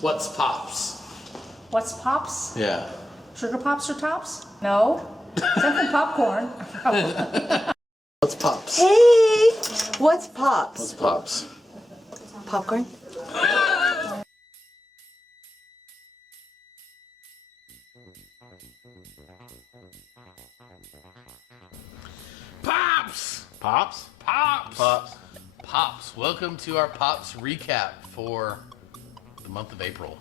What's Pops? What's Pops? Yeah. Sugar Pops or Tops? No. Something popcorn. What's Pops? Hey, what's Pops? What's Pops? Popcorn? Pops! Pops? Pops! Pops. Pops. Welcome to our Pops recap for the month of April.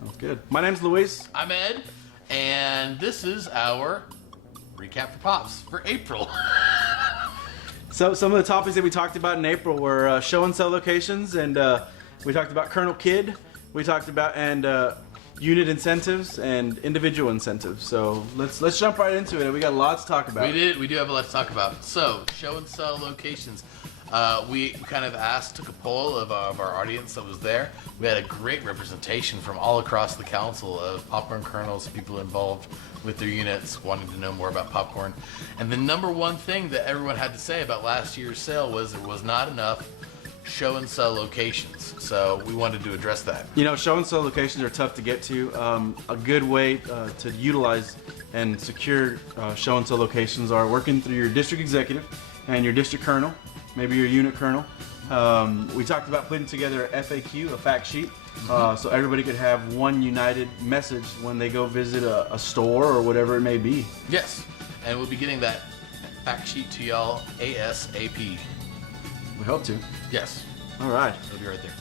Sounds good. My name's Luis. I'm Ed, and this is our recap for Pops for April. So some of the topics that we talked about in April were show and sell locations, and we talked about Colonel Kidd. We talked about unit incentives and individual incentives. So let's jump right into it. We got a lot to talk about. We do have a lot to talk about. So, show and sell locations. We kind of took a poll of our audience that was there. We had a great representation from all across the council of popcorn kernels, people involved with their units, wanting to know more about popcorn. And the number one thing that everyone had to say about last year's sale was there was not enough show and sell locations. So we wanted to address that. You know, show and sell locations are tough to get to. A good way to utilize and secure show and sell locations are working through your district executive and your district colonel, maybe your unit colonel. We talked about putting together a FAQ, a fact sheet, so everybody could have one united message when they go visit a store or whatever it may be. Yes, and we'll be getting that fact sheet to y'all ASAP. We hope to. Yes, All right. it'll be right there.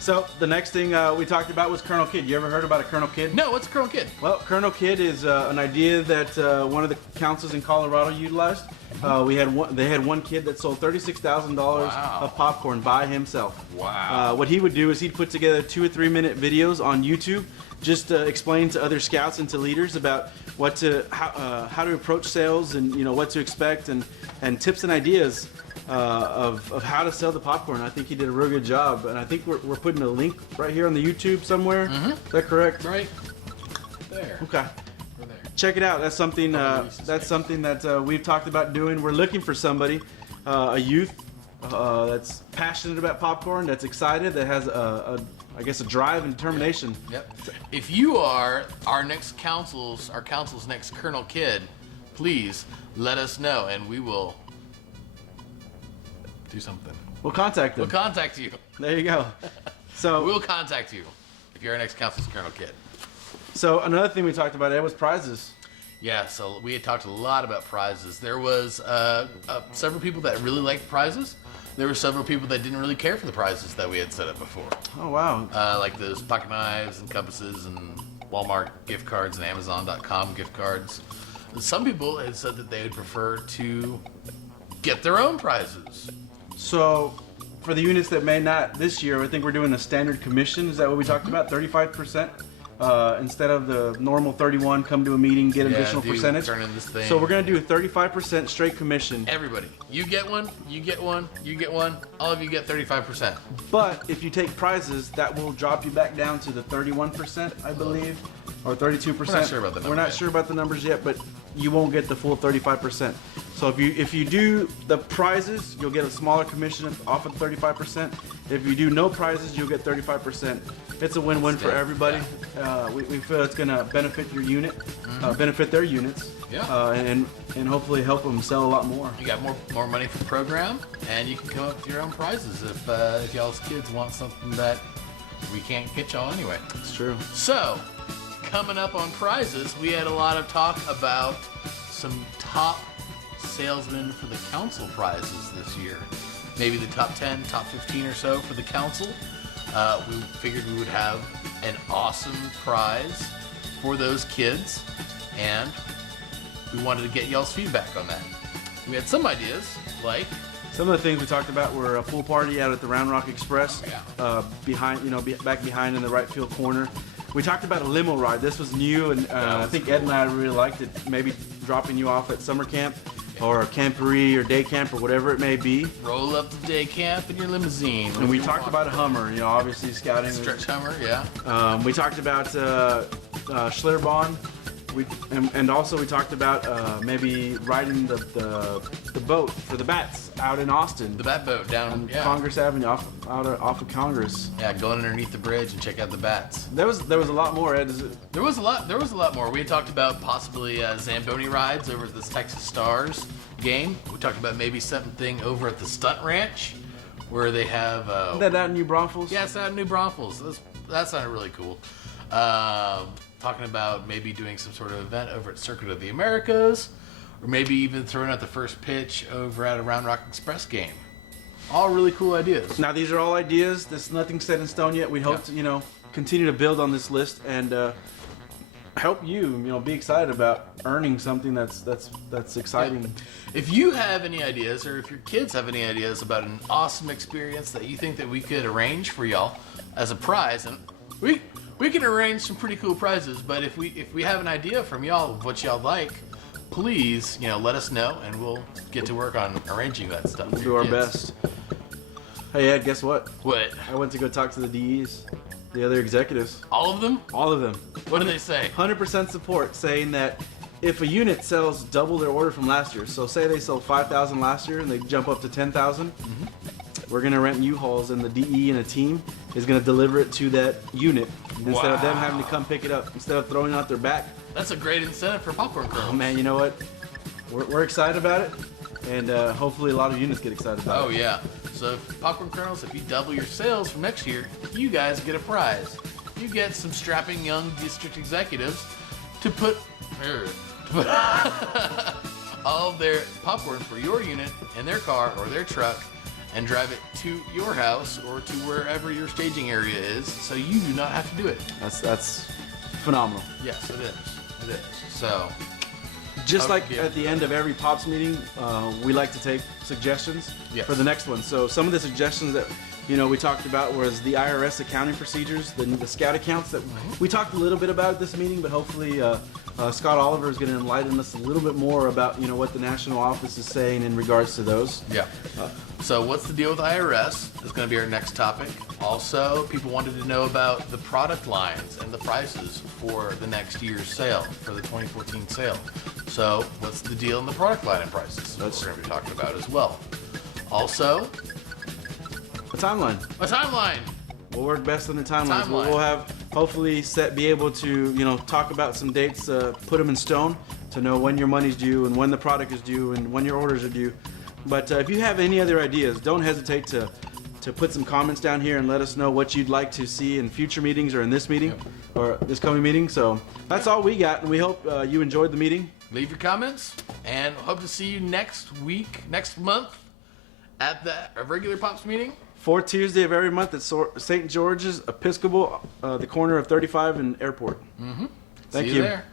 So the next thing we talked about was Colonel Kidd. You ever heard about a Colonel Kidd? No, what's a Colonel Kidd? Well, Colonel Kidd is an idea that one of the councils in Colorado utilized. They had one kid that sold $36,000 Wow. of popcorn by himself. Wow. What he would do is he'd put together 2 or 3 minute videos on YouTube, just explain to other scouts and to leaders about how to approach sales and what to expect and tips and ideas of how to sell the popcorn. I think he did a real good job, and I think we're putting a link right here on the YouTube somewhere. Is that correct? Right there. Okay. Right there. Check it out. That's something. That we've talked about doing. We're looking for somebody, a youth that's passionate about popcorn, that's excited, that has a drive and determination. Yep. If you are our council's next Colonel Kidd, please let us know, and we will do something. We'll contact them. We'll contact you. There you go. So We'll contact you if you're our next council's Colonel Kidd. So another thing we talked about, Ed, was prizes. Yeah, so we had talked a lot about prizes. There was several people that really liked prizes. There were several people that didn't really care for the prizes that we had set up before. Oh wow. Like those pocket knives and compasses and Walmart gift cards and Amazon.com gift cards. Some people had said that they would prefer to get their own prizes. So for the units that may not this year, I think we're doing a standard commission. Is that what we talked about? 35%? Instead of the normal 31, come to a meeting, get an additional percentage. Turn in this thing. So we're gonna do a 35% straight commission. Everybody, you get one, you get one, you get one. All of you get 35%. But if you take prizes, that will drop you back down to the 31%, I believe, or 32%. We're not sure about the We're numbers not yet. sure about the numbers yet, but you won't get the full 35%. So if you do the prizes, you'll get a smaller commission off of 35%. If you do no prizes, you'll get 35%. It's a win-win for good. everybody. We feel it's gonna benefit your unit, benefit their units, Yeah. and hopefully help them sell a lot more. You got more money for the program, and you can come up with your own prizes if y'all's kids want something that we can't get y'all anyway. It's true. So, coming up on prizes, we had a lot of talk about some top salesmen for the council prizes this year. Maybe the top 10, top 15 or so for the council. We figured we would have an awesome prize for those kids, and we wanted to get y'all's feedback on that. We had some ideas, like Some of the things we talked about were a pool party out at the Round Rock Express, Yeah. back behind in the right field corner. We talked about a limo ride. This was new, and I think Ed and I really liked it. Maybe dropping you off at summer camp, or a camporee or day camp or whatever it may be. roll up to day camp in your limousine. And we talked about a Hummer. Obviously scouting. stretch Hummer, yeah. We talked about Schlitterbahn And also we talked about maybe riding the boat for the bats out in Austin. The Bat Boat down on yeah. Congress Avenue, off of Congress. Yeah, going underneath the bridge and check out the bats. There was a lot more, Ed. Is it? There was a lot more. We had talked about possibly Zamboni rides over at this Texas Stars game. We talked about maybe something over at the Stunt Ranch, where they have. Isn't that out in New Braunfels? Yeah, it's out in New Braunfels. That sounded really cool. Talking about maybe doing some sort of event over at Circuit of the Americas, or maybe even throwing out the first pitch over at a Round Rock Express game. All really cool ideas. Now these are all ideas. There's nothing set in stone yet. We hope to, continue to build on this list and help you, be excited about earning something that's exciting. If you have any ideas, or if your kids have any ideas about an awesome experience that you think that we could arrange for y'all as a prize, and we can arrange some pretty cool prizes. But if we have an idea from y'all of what y'all like, please, let us know, and we'll get to work on arranging that stuff. We'll do our best. Hey Ed, guess what? What? I went to go talk to the DEs, the other executives. All of them? All of them. What do they say? 100% support, saying that if a unit sells double their order from last year, so say they sold 5,000 last year and they jump up to 10,000, we're gonna rent U-Hauls, and the DE and a team is gonna deliver it to that unit instead of them having to come pick it up, instead of throwing it out their back. That's a great incentive for popcorn kernels. Oh man, you know what? We're excited about it, and hopefully a lot of units get excited about it. Oh yeah. So popcorn kernels, if you double your sales from next year, you guys get a prize. You get some strapping young district executives to put all of their popcorn for your unit in their car or their truck and drive it to your house or to wherever your staging area is, so you do not have to do it. That's phenomenal. Yes, it is. It is. So, Just like yeah. at the end of every Pops meeting, we like to take suggestions Yes. for the next one. So some of the suggestions that we talked about was the IRS accounting procedures, the scout accounts that we talked a little bit about at this meeting, but hopefully Scott Oliver is going to enlighten us a little bit more about what the national office is saying in regards to those. yeah. So what's the deal with IRS? Is going to be our next topic. Also, people wanted to know about the product lines and the prices for the next year's sale, for the 2014 sale. So what's the deal in the product line and prices? That's what we're going to be talking about as well. Also, A timeline. a timeline. We'll work best on the timelines. Timeline. We'll have hopefully be able to talk about some dates, put them in stone to know when your money's due and when the product is due and when your orders are due. But if you have any other ideas, don't hesitate to put some comments down here and let us know what you'd like to see in future meetings or in this meeting or this coming meeting. So that's all we got, and we hope you enjoyed the meeting. Leave your comments, and hope to see you next month at the regular Pops meeting. Fourth Tuesday of every month at St. George's Episcopal, the corner of 35 and Airport. Mm-hmm. Thank See you. there.